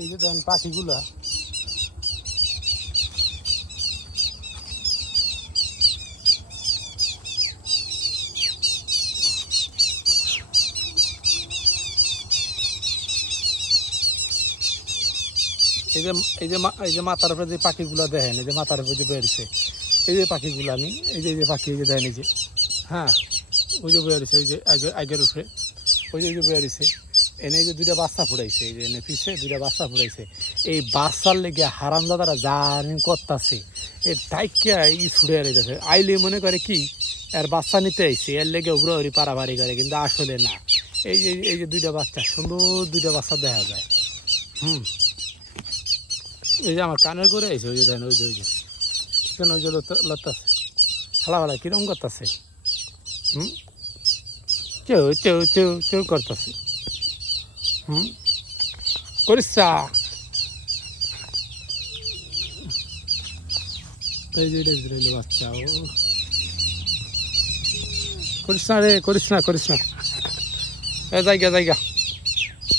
এই যে দেখেন পাখিগুলা এই যে এই যে এই যে মাথার উপরে যে পাখিগুলা দেখেন, এই যে মাথার উপরে যে বেরোছে এই যে পাখিগুলো, আমি এই যে পাখি এই যে দেখেন, এই যে হ্যাঁ ওই যে বেরোছে, ওই যে আগের উপরে ওই যে বেরোছে। এনে যে দুইটা বাচ্চা ফুটাইছে, এই যে এনে পিছে দুইটা বাচ্চা ফুটাইছে। এই বাচ্চার লেগে হারামদাদারা জানি করতেছে, এর টাইকা ই ছুড়ে আইতেছে। আইলে মনে করে কি এর বাচ্চা নিতে আইছে, এর লেগে উড়ে উড়ি পারাপারি করে, কিন্তু আসলে না। এই যে দুইটা বাচ্চা, সুন্দর দুইটা বাচ্চা দেখা যায়। এই যে আমার কানের করে আইছে, ওই যে দেখেন, ওই যে ওই যে লড়তাছে, হালা হালা কিরম করতেছে। চেউ চেউ চেউ চেউ করতেছে। করিস চা। এই যে রইল বাচ্চা। ও করিস না রে, করিস না, করিস না। জায়গা জায়গা।